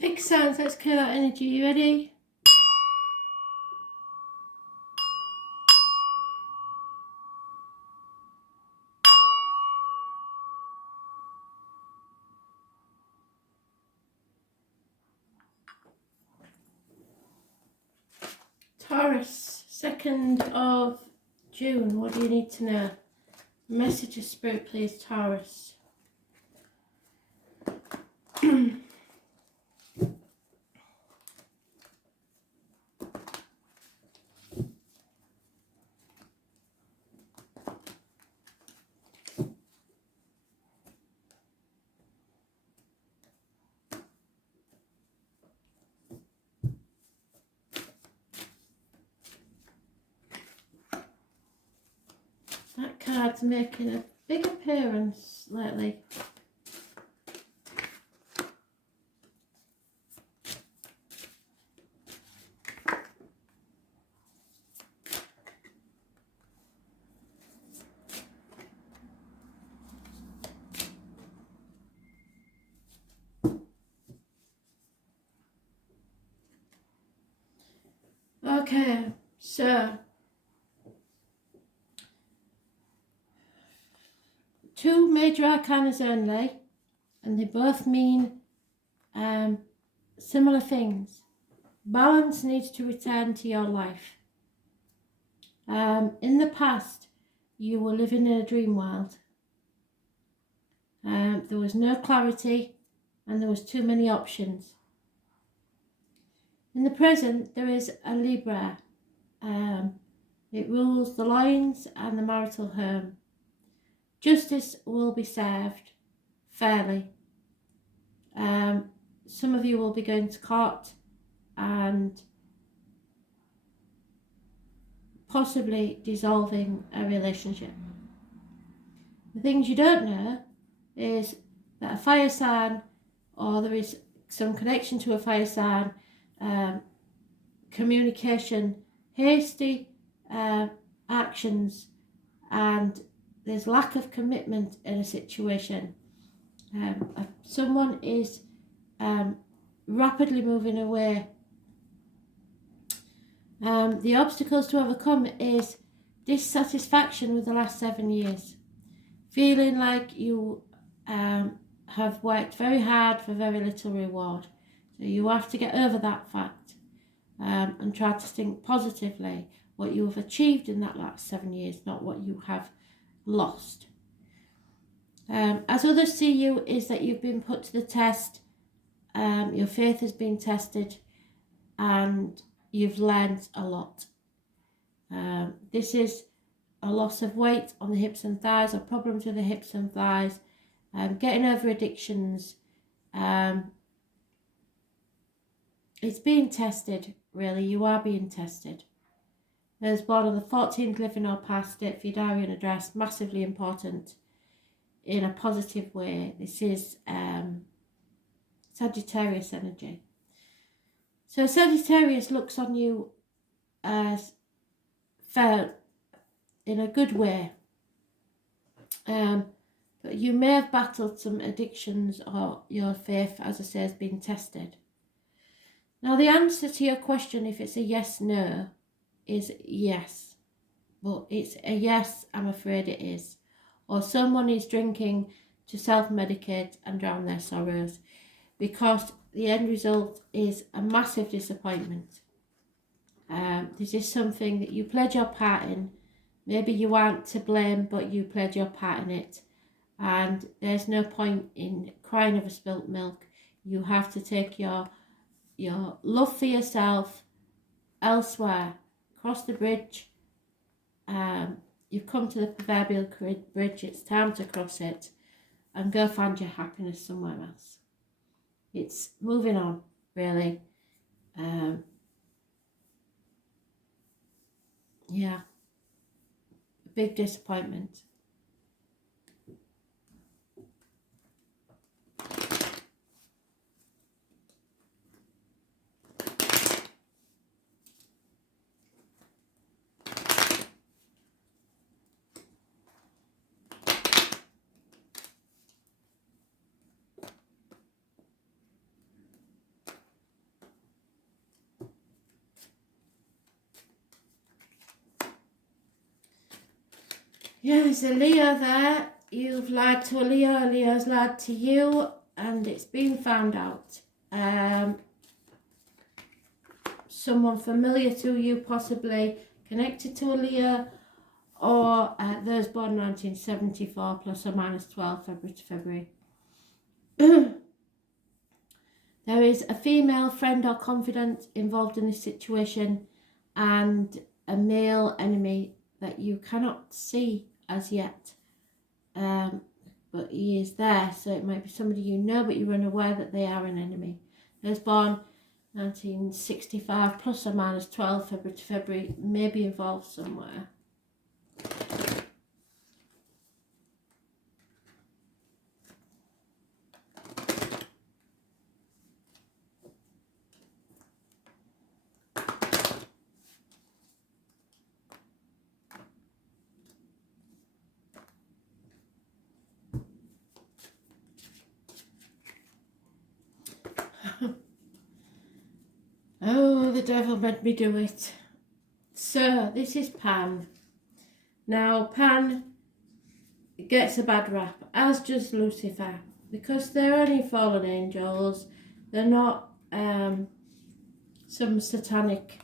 Fixed signs, let's clear that energy. You ready? Taurus, 2nd of June. What do you need to know? Message of Spirit, please, Taurus. That card's making a big appearance lately. Okay, so two major arcana only, and they both mean similar things. Balance needs to return to your life. In the past, you were living in a dream world. There was no clarity and there was too many options. In the present, there is a Libra. It rules the lines and the marital home. Justice will be served fairly. Some of you will be going to court and possibly dissolving a relationship. The things you don't know is that a fire sign, or there is some connection to a fire sign, communication, hasty actions, and there's lack of commitment in a situation. Someone is rapidly moving away. The obstacles to overcome is dissatisfaction with the last 7 years. Feeling like you have worked very hard for very little reward. So you have to get over that fact and try to think positively what you have achieved in that last 7 years, not what you have lost. As others see you, is that you've been put to the test, your faith has been tested, and you've learned a lot. This is a loss of weight on the hips and thighs, or problems with the hips and thighs, getting over addictions. It's being tested, really. You are being tested. There's born on the 14th, living or past, date for your diary and address, massively important in a positive way. This is Sagittarius energy. So Sagittarius looks on you as fair in a good way. But you may have battled some addictions, or your faith, as I say, has been tested. Now the answer to your question, if it's a yes, no, is yes. But it's a yes, I'm afraid it is. Or someone is drinking to self-medicate and drown their sorrows, because the end result is a massive disappointment. This is something that you played your part in. Maybe you aren't to blame, but you played your part in it. And there's no point in crying over spilt milk. You have to take your love for yourself elsewhere. Cross the bridge. You've come to the proverbial bridge. It's time to cross it and go find your happiness somewhere else. It's moving on, really. Yeah. A big disappointment. Yeah, there's a Leo there. You've lied to a Leo, Leo's lied to you, and it's been found out. Someone familiar to you, possibly connected to a Leo, or those born 1974 plus or minus 12 February to February. There is a female friend or confidant involved in this situation, and a male enemy that you cannot see as yet, but he is there. So it might be somebody you know, but you're unaware that they are an enemy. Those born 1965 plus or minus 12 February to February may be involved somewhere. Oh, the devil made me do it. So, this is Pan. Now, Pan gets a bad rap, as does Lucifer, because they're only fallen angels. They're not some satanic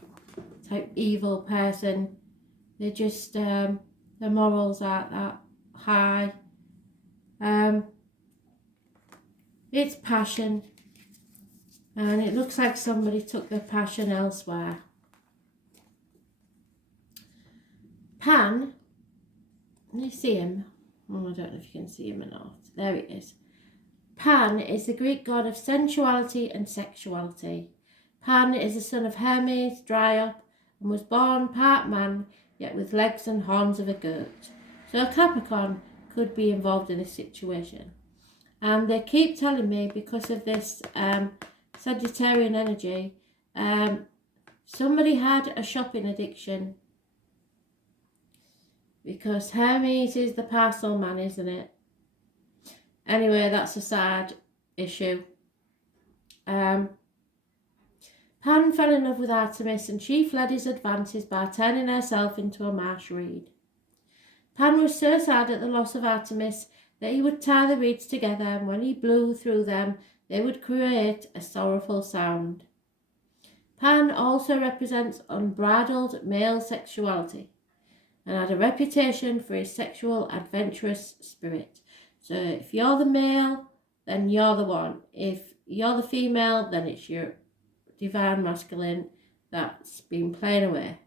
type evil person. They're just, their morals aren't that high. It's passion. And it looks like somebody took their passion elsewhere. Pan, can you see him? Oh, I don't know if you can see him or not. There he is. Pan is the Greek god of sensuality and sexuality. Pan is the son of Hermes, Dryop, and was born part man, yet with legs and horns of a goat. So a Capricorn could be involved in this situation. And they keep telling me, because of this Sagittarian energy, somebody had a shopping addiction, because Hermes is the parcel man, isn't it? Anyway, that's a sad issue. Pan fell in love with Artemis, and she fled his advances by turning herself into a marsh reed. Pan was so sad at the loss of Artemis that he would tie the reeds together, and when he blew through them, they would create a sorrowful sound. Pan also represents unbridled male sexuality and had a reputation for his sexual adventurous spirit. So if you're the male, then you're the one. If you're the female, then it's your divine masculine that's been playing away.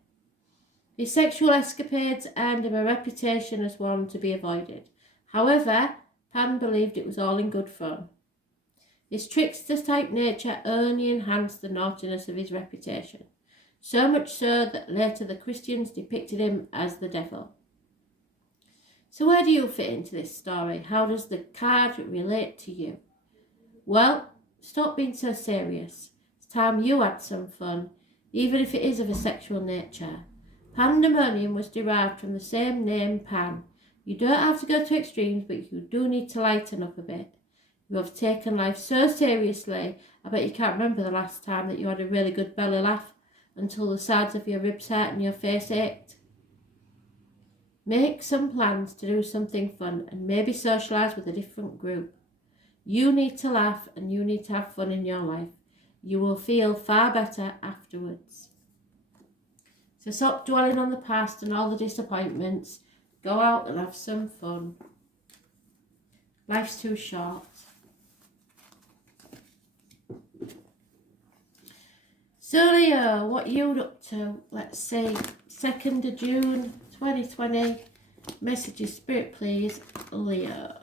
His sexual escapades earned him a reputation as one to be avoided. However, Pan believed it was all in good fun. His trickster-type nature only enhanced the naughtiness of his reputation, so much so that later the Christians depicted him as the devil. So where do you fit into this story? How does the card relate to you? Well, stop being so serious. It's time you had some fun, even if it is of a sexual nature. Pandemonium was derived from the same name, Pan. You don't have to go to extremes, but you do need to lighten up a bit. You have taken life so seriously, I bet you can't remember the last time that you had a really good belly laugh until the sides of your ribs hurt and your face ached. Make some plans to do something fun and maybe socialise with a different group. You need to laugh and you need to have fun in your life. You will feel far better afterwards. So stop dwelling on the past and all the disappointments. Go out and have some fun. Life's too short. So Leo, what are you up to? Let's see, 2nd of June 2020. Messages, Spirit please, Leo.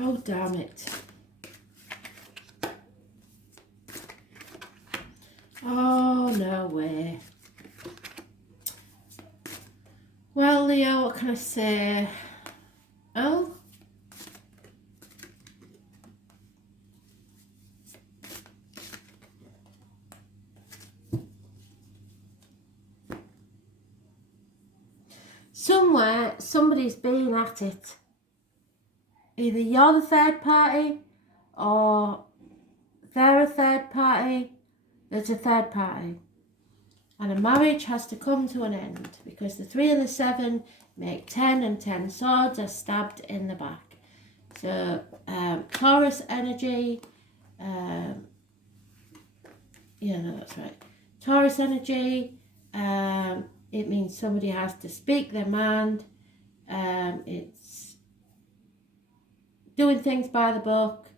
Oh, damn it. Oh, no way. Well, Leo, what can I say? Oh. somewhere somebody's been at it. Either you're the third party or they're a third party. There's a third party. And a marriage has to come to an end because the 3 and the 7 make 10, and 10 swords are stabbed in the back. So Taurus energy, that's right. Taurus energy, it means somebody has to speak their mind. It's doing things by the book,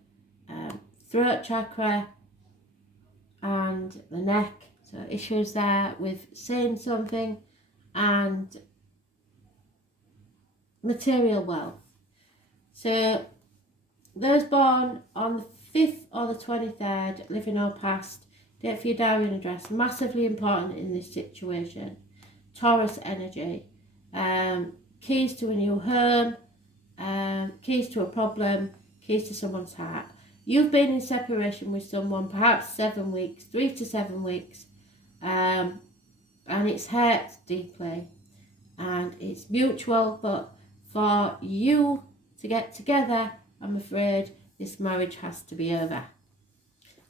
throat chakra and the neck. So issues there with saying something and material wealth. So those born on the 5th or the 23rd, living or past, date for your diary and address, massively important in this situation. Taurus energy, keys to a new home, keys to a problem, keys to someone's heart. You've been in separation with someone perhaps 7 weeks, 3 to 7 weeks, and it's hurt deeply and it's mutual, but for you to get together, I'm afraid this marriage has to be over.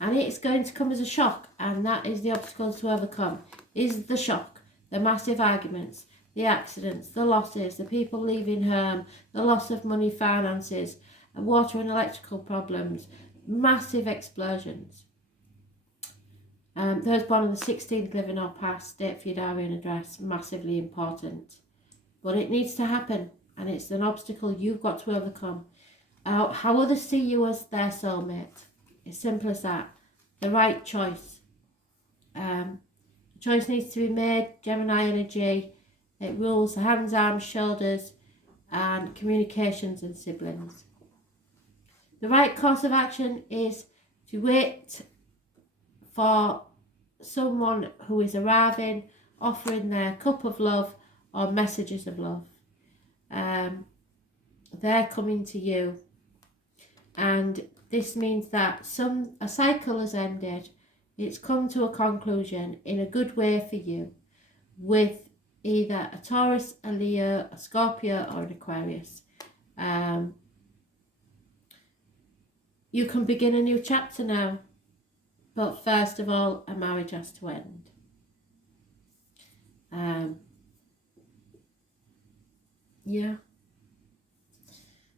And it's going to come as a shock, and that is the obstacle to overcome, is the shock, the massive arguments, the accidents, the losses, the people leaving home, the loss of money, finances, water and electrical problems, massive explosions. Those born on the 16th, living or past, date for your diary and address, massively important. But it needs to happen, and it's an obstacle you've got to overcome. How others see you as their soulmate. It's simple as that. The right choice. The choice needs to be made. Gemini energy. It rules the hands, arms, shoulders, and communications and siblings. The right course of action is to wait for someone who is arriving, offering their cup of love or messages of love. They're coming to you. And this means that a cycle has ended. It's come to a conclusion in a good way for you with either a Taurus, a Leo, a Scorpio or an Aquarius. You can begin a new chapter now. But first of all, a marriage has to end.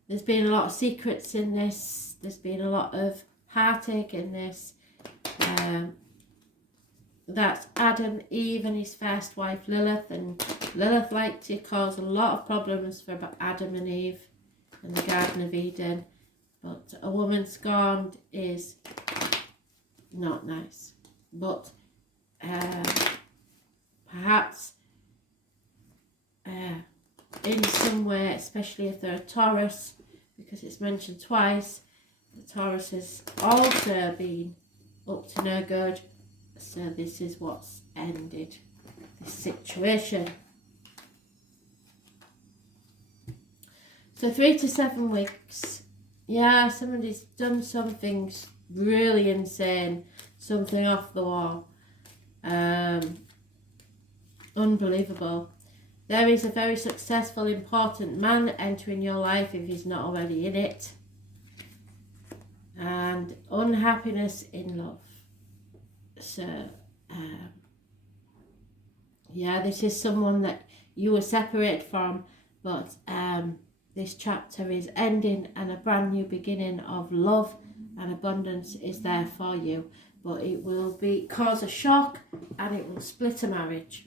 There's been a lot of secrets in this. There's been a lot of heartache in this. That's Adam, Eve and his first wife Lilith. And Lilith liked to cause a lot of problems for Adam and Eve in the Garden of Eden. But a woman scorned is not nice. But perhaps in some way, especially if they're a Taurus, because it's mentioned twice, the Taurus has also been up to no good. So this is what's ended this situation. So 3 to 7 weeks. Yeah, somebody's done something really insane, something off the wall. Unbelievable. There is a very successful, important man entering your life if he's not already in it. And unhappiness in love. So, this is someone that you were separated from, but this chapter is ending and a brand new beginning of love and abundance is there for you. But it will cause a shock and it will split a marriage.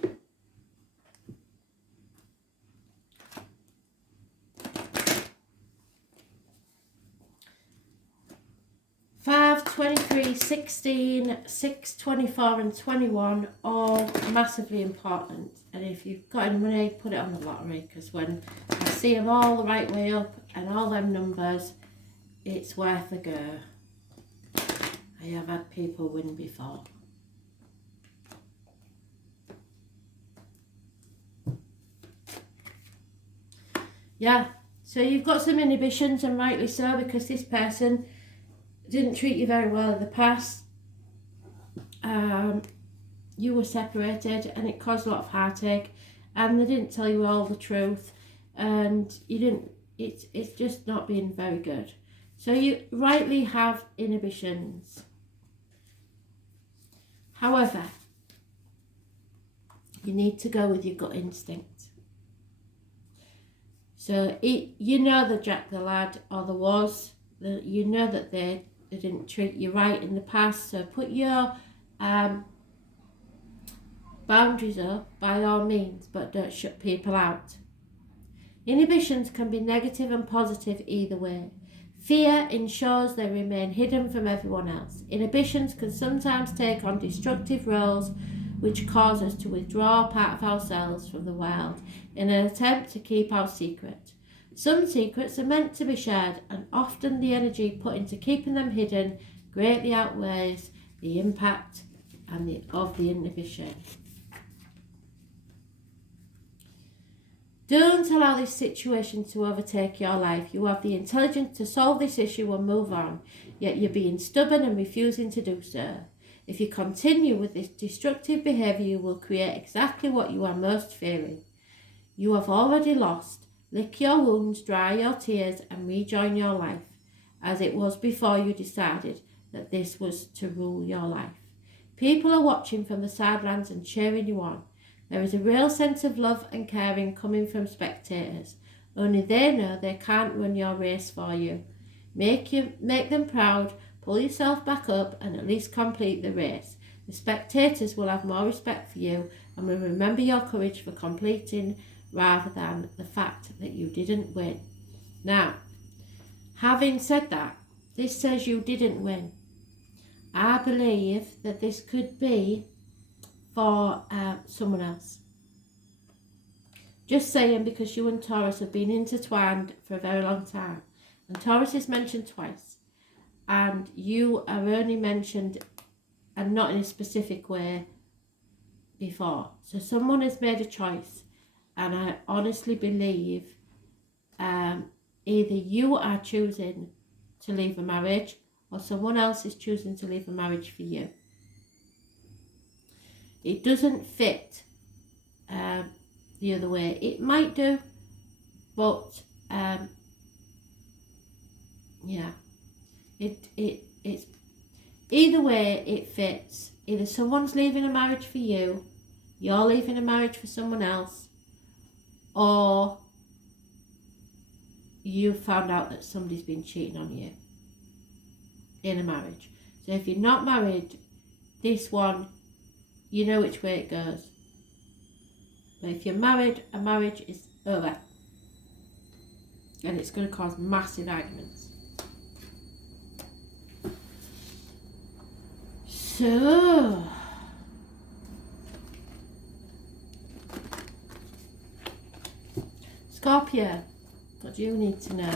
Five, 23, 16, 6, 24 and 21, all massively important. And if you've got any money, put it on the lottery, because when I see them all the right way up and all them numbers, it's worth a go. I have had people win before. Yeah, so you've got some inhibitions, and rightly so, because this person didn't treat you very well in the past. You were separated and it caused a lot of heartache, and they didn't tell you all the truth. and you didn't. It's just not been very good. So you rightly have inhibitions. However, you need to go with your gut instinct. So you know the Jack the Lad, or there was, you know that they didn't treat you right in the past. So put your boundaries up by all means, but don't shut people out. Inhibitions can be negative and positive either way. Fear ensures they remain hidden from everyone else. Inhibitions can sometimes take on destructive roles, which cause us to withdraw part of ourselves from the world in an attempt to keep our secret. Some secrets are meant to be shared, and often the energy put into keeping them hidden greatly outweighs the impact of the inhibition. Don't allow this situation to overtake your life. You have the intelligence to solve this issue and move on, yet you're being stubborn and refusing to do so. If you continue with this destructive behaviour, you will create exactly what you are most fearing. You have already lost. Lick your wounds, dry your tears, and rejoin your life, as it was before you decided that this was to rule your life. People are watching from the sidelines and cheering you on. There is a real sense of love and caring coming from spectators. Only they know they can't run your race for you. Make them proud, pull yourself back up, and at least complete the race. The spectators will have more respect for you and will remember your courage for completing rather than the fact that you didn't win. Now, having said that, this says you didn't win. I believe that this could be for someone else. Just saying, because you and Taurus have been intertwined for a very long time. And Taurus is mentioned twice. And you are only mentioned, and not in a specific way, before. So someone has made a choice. And I honestly believe either you are choosing to leave a marriage, or someone else is choosing to leave a marriage for you. It doesn't fit the other way. It might do, but yeah, it's either way it fits. Either someone's leaving a marriage for you, you're leaving a marriage for someone else, or you found out that somebody's been cheating on you in a marriage. So if you're not married, this one, you know which way it goes. But if you're married, a marriage is over. And it's going to cause massive arguments. So, Scorpio, what do you need to know?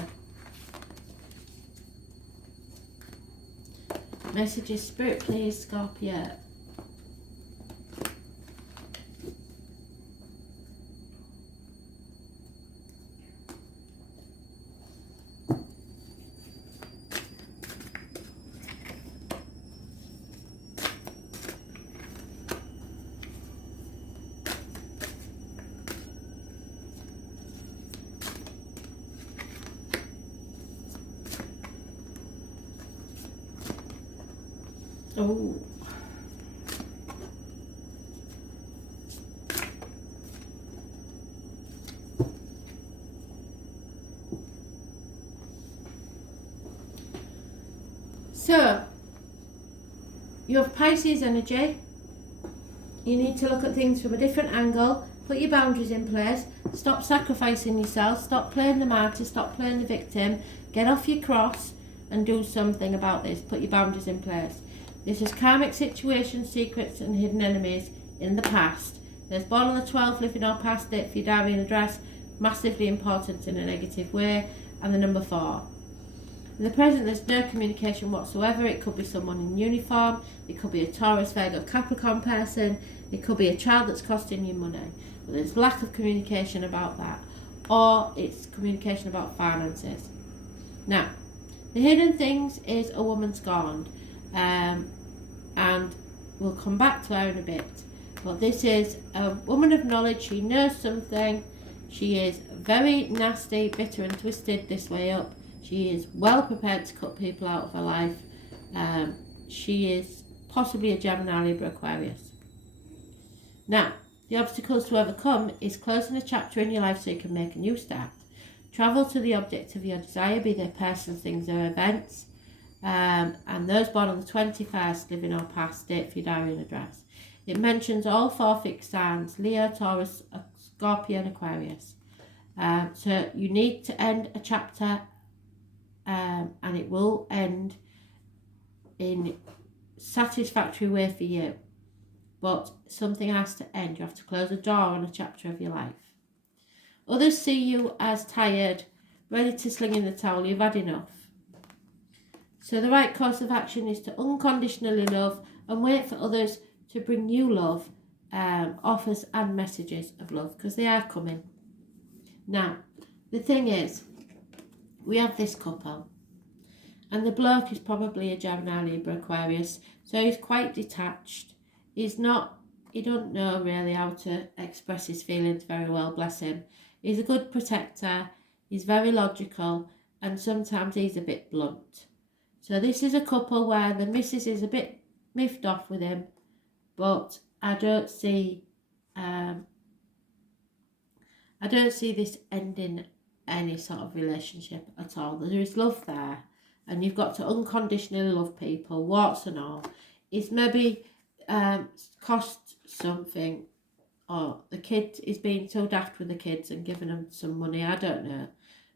Messages, Spirit, please, Scorpio. Oh. So, you have Pisces energy. You need to look at things from a different angle, put your boundaries in place, stop sacrificing yourself, stop playing the martyr, stop playing the victim, get off your cross and do something about this. Put your boundaries in place. This is karmic situations, secrets and hidden enemies in the past. There's born on the 12th, living or past date for your diary and address, massively important in a negative way, and the number 4. In the present, there's no communication whatsoever. It could be someone in uniform, it could be a Taurus, Virgo, Capricorn person, it could be a child that's costing you money. But there's lack of communication about that, or it's communication about finances. Now, the hidden things is a woman scorned. And we'll come back to her in a bit, but this is a woman of knowledge. She knows something, She is very nasty, bitter and twisted this way up. She is well prepared to cut people out of her life. She is possibly a Gemini, Libra, Aquarius. Now, the obstacles to overcome is closing a chapter in your life so you can make a new start. Travel to the object of your desire, be they persons, things or events. And those born on the 21st, living or past, date for your diary and address. It mentions all 4 fixed signs, Leo, Taurus, Scorpio and Aquarius. So you need to end a chapter and it will end in satisfactory way for you. But something has to end. You have to close a door on a chapter of your life. Others see you as tired, ready to sling in the towel. You've had enough. So the right course of action is to unconditionally love and wait for others to bring you love, offers and messages of love, because they are coming. Now, the thing is, we have this couple, and the bloke is probably a Gemini, Libra, Aquarius, so he's quite detached. He don't know really how to express his feelings very well, bless him. He's a good protector, he's very logical, and sometimes he's a bit blunt. So this is a couple where the missus is a bit miffed off with him, but I don't see this ending any sort of relationship at all. There is love there, and you've got to unconditionally love people, warts and all. It's maybe cost something, or the kid is being so daft with the kids and giving them some money, I don't know.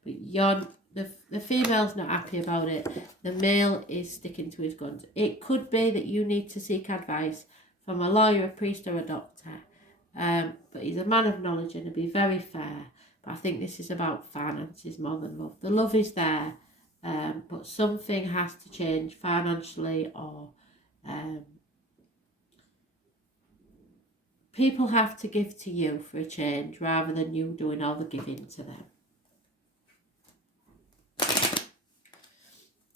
But the female's not happy about it. The male is sticking to his guns. It could be that you need to seek advice from a lawyer, a priest or a doctor. But he's a man of knowledge and he'll be very fair. But I think this is about finances more than love. The love is there, but something has to change financially, or people have to give to you for a change rather than you doing all the giving to them.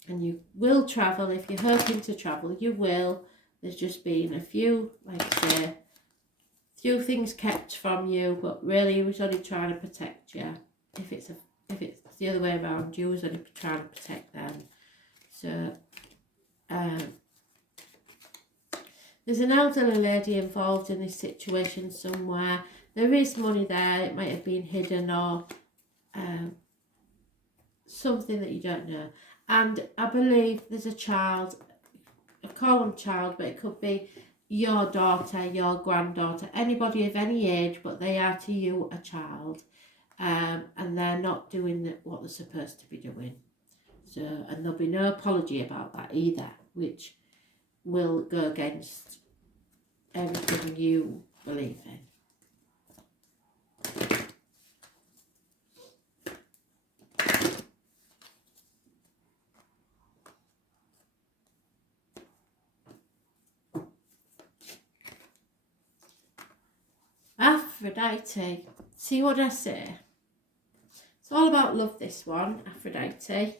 And you will travel. If you're hoping to travel, you will. There's just been a few, like I say, few things kept from you, but really he was only trying to protect you. If it's the other way around, you was only trying to protect them. So there's an elderly lady involved in this situation somewhere. There is money there. It might have been hidden, or something that you don't know. And I believe there's a child. I call them child, but it could be your daughter, your granddaughter, anybody of any age, but they are to you a child, and they're not doing what they're supposed to be doing. So, and there'll be no apology about that either, which will go against everything you believe in. Aphrodite, see what I say? It's all about love, this one, Aphrodite.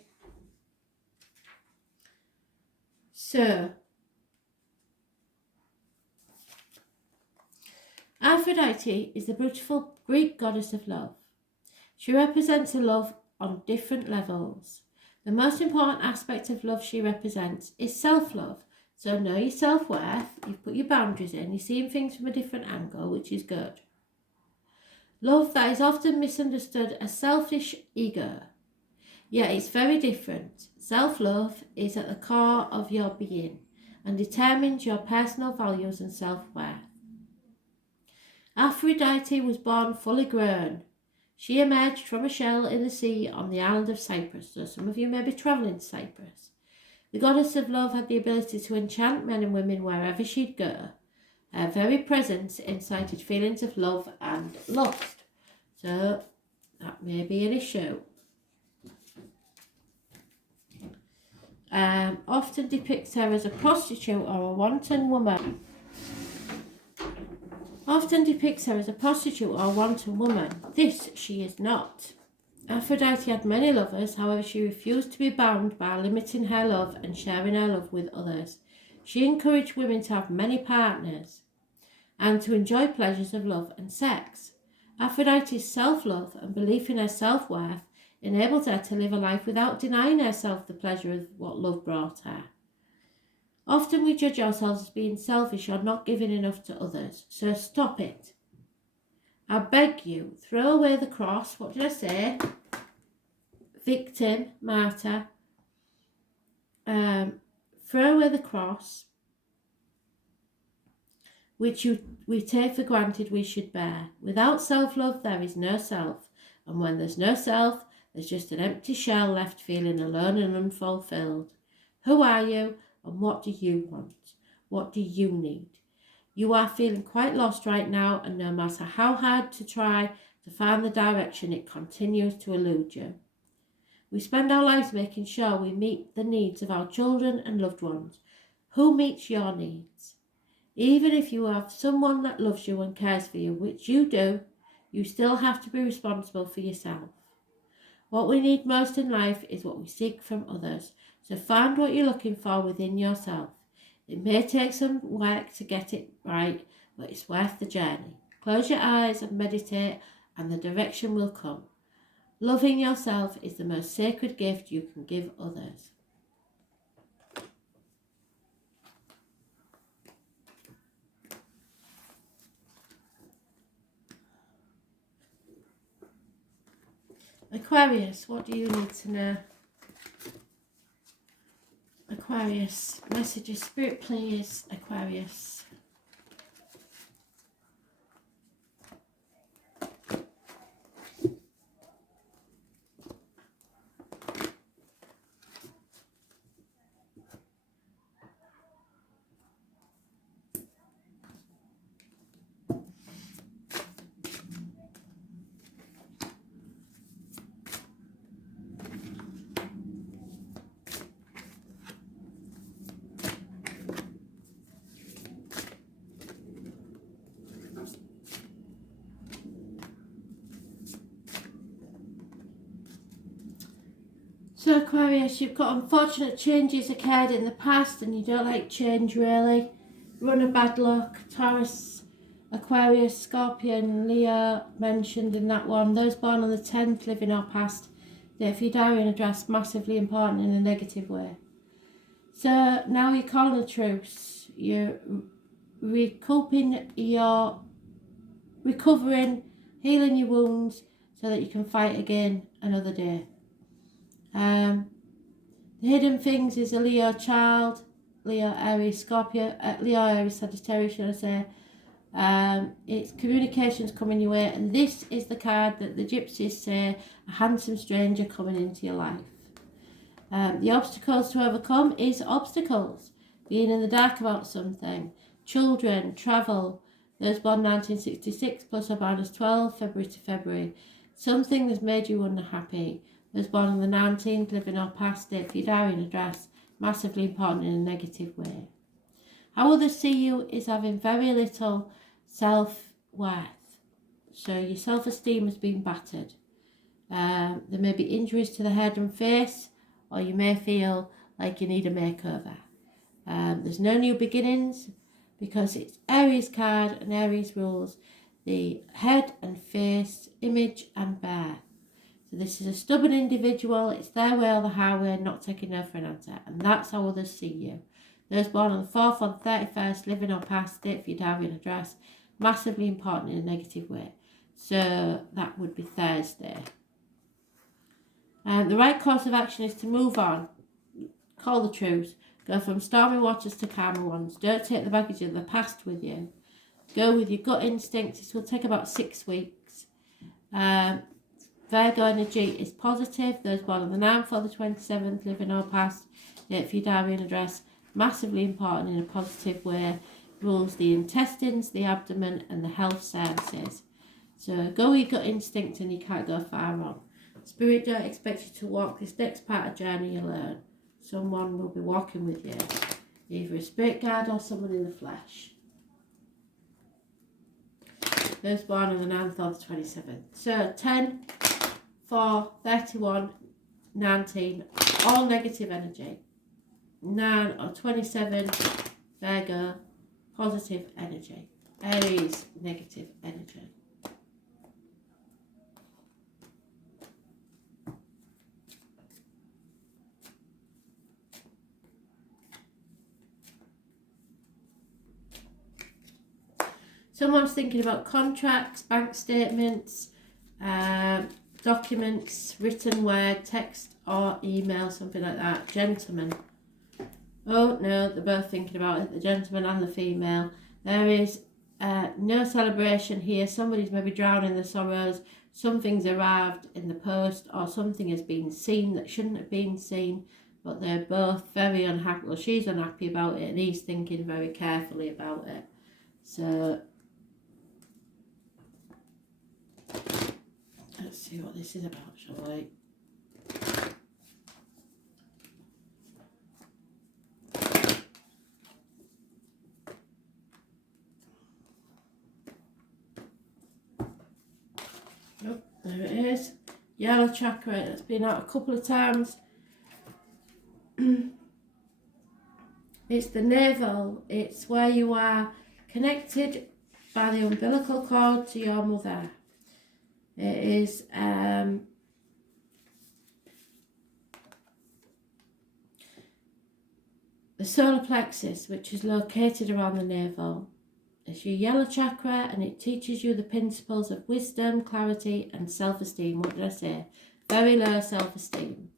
So, Aphrodite is the beautiful Greek goddess of love. She represents a love on different levels. The most important aspect of love she represents is self-love. So know your self-worth, you've put your boundaries in, you're seeing things from a different angle, which is good. Love that is often misunderstood as selfish ego. Yet it's very different. Self-love is at the core of your being and determines your personal values and self-worth. Aphrodite was born fully grown. She emerged from a shell in the sea on the island of Cyprus, so some of you may be travelling to Cyprus. The goddess of love had the ability to enchant men and women wherever she'd go. Her very presence incited feelings of love and lust. So that may be an issue. Often depicts her as a prostitute or a wanton woman. This she is not. Aphrodite had many lovers, however she refused to be bound by limiting her love and sharing her love with others. She encouraged women to have many partners and to enjoy pleasures of love and sex. Aphrodite's self-love and belief in her self-worth enabled her to live a life without denying herself the pleasure of what love brought her. Often we judge ourselves as being selfish or not giving enough to others, so stop it. I beg you, throw away the cross. What did I say? Victim, martyr. Throw away the cross, which we take for granted we should bear. Without self-love, there is no self. And when there's no self, there's just an empty shell left feeling alone and unfulfilled. Who are you and what do you want? What do you need? You are feeling quite lost right now, and no matter how hard to try to find the direction, it continues to elude you. We spend our lives making sure we meet the needs of our children and loved ones. Who meets your needs? Even if you have someone that loves you and cares for you, which you do, you still have to be responsible for yourself. What we need most in life is what we seek from others. So find what you're looking for within yourself. It may take some work to get it right, but it's worth the journey. Close your eyes and meditate, and the direction will come. Loving yourself is the most sacred gift you can give others. Aquarius, what do you need to know? Aquarius, messages, Spirit please, Aquarius. So Aquarius, you've got unfortunate changes occurred in the past and you don't like change really. Run of bad luck. Taurus, Aquarius, Scorpion, Leo mentioned in that one. Those born on the 10th live in our past. If your diary and address, massively important in a negative way. So now you're calling a truce. You're recovering, healing your wounds so that you can fight again another day. The hidden things is a Leo child, Leo, Aries, Scorpio, Leo, Aries, Sagittarius, should I say. It's communications coming your way, and this is the card that the gypsies say, a handsome stranger coming into your life. The obstacles to overcome is obstacles, being in the dark about something, children, travel, those born 1966 plus or minus 12, February to February, something that's made you unhappy. Those born on the 19th, live in our past, date for your diary and address, massively important in a negative way. How others see you is having very little self-worth. So your self-esteem has been battered. There may be injuries to the head and face, or you may feel like you need a makeover. There's no new beginnings because it's Aries card and Aries rules the head and face, image and bear. So this is a stubborn individual, it's their way or the highway, not taking no for an answer. And that's how others see you. Those born on the 4th or the 31st, living or past, date for your diary and address, massively important in a negative way. So that would be Thursday. The right course of action is to move on. Call the truce. Go from stormy waters to calmer ones. Don't take the baggage of the past with you. Go with your gut instinct. This will take about 6 weeks. Virgo energy is positive. Those born on the 9th or the 27th, living or past, date for your diary and address, massively important in a positive way. Rules the intestines, the abdomen and the health services. So go with your gut instinct and you can't go far wrong. Spirit don't expect you to walk this next part of journey alone. Someone will be walking with you. Either a spirit guide or someone in the flesh. Those born on the 9th or the 27th. So 10, 4, 31, 19, all negative energy. 9 or 27, Virgo, positive energy. Aries, negative energy. Someone's thinking about contracts, bank statements, documents, written word, text or email, something like that. Gentleman. Oh no, they're both thinking about it, the gentleman and the female. There is no celebration here. Somebody's maybe drowning in the sorrows. Something's arrived in the post, or something has been seen that shouldn't have been seen, but they're both very unhappy. Well, she's unhappy about it and he's thinking very carefully about it. So let's see what this is about, shall we? Oh, there it is. Yellow chakra, it's been out a couple of times. It's the navel. It's where you are connected by the umbilical cord to your mother. It is the solar plexus, which is located around the navel. It's your yellow chakra, and it teaches you the principles of wisdom, clarity and self-esteem. What did I say? Very low self-esteem.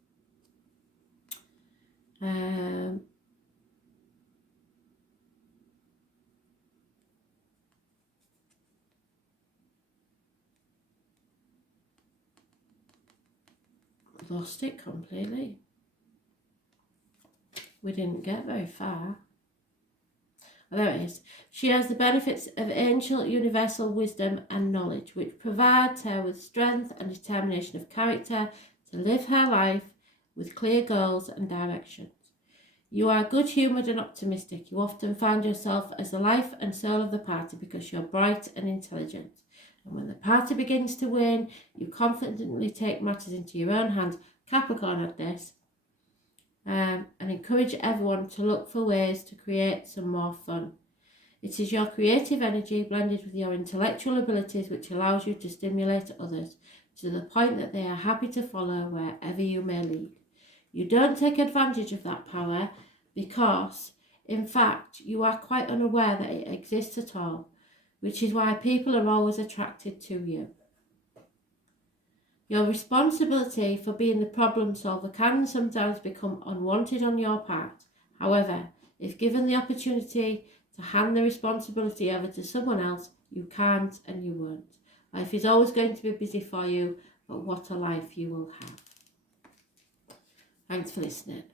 Lost it completely. We didn't get very far. Oh, there it is. She has the benefits of ancient universal wisdom and knowledge, which provides her with strength and determination of character to live her life with clear goals and directions. You are good-humoured and optimistic. You often find yourself as the life and soul of the party because you're bright and intelligent. And when the party begins to wane, you confidently take matters into your own hands. Capricorn had this. And encourage everyone to look for ways to create some more fun. It is your creative energy blended with your intellectual abilities which allows you to stimulate others to the point that they are happy to follow wherever you may lead. You don't take advantage of that power because, in fact, you are quite unaware that it exists at all, which is why people are always attracted to you. Your responsibility for being the problem solver can sometimes become unwanted on your part. However, if given the opportunity to hand the responsibility over to someone else, you can't and you won't. Life is always going to be busy for you, but what a life you will have. Thanks for listening.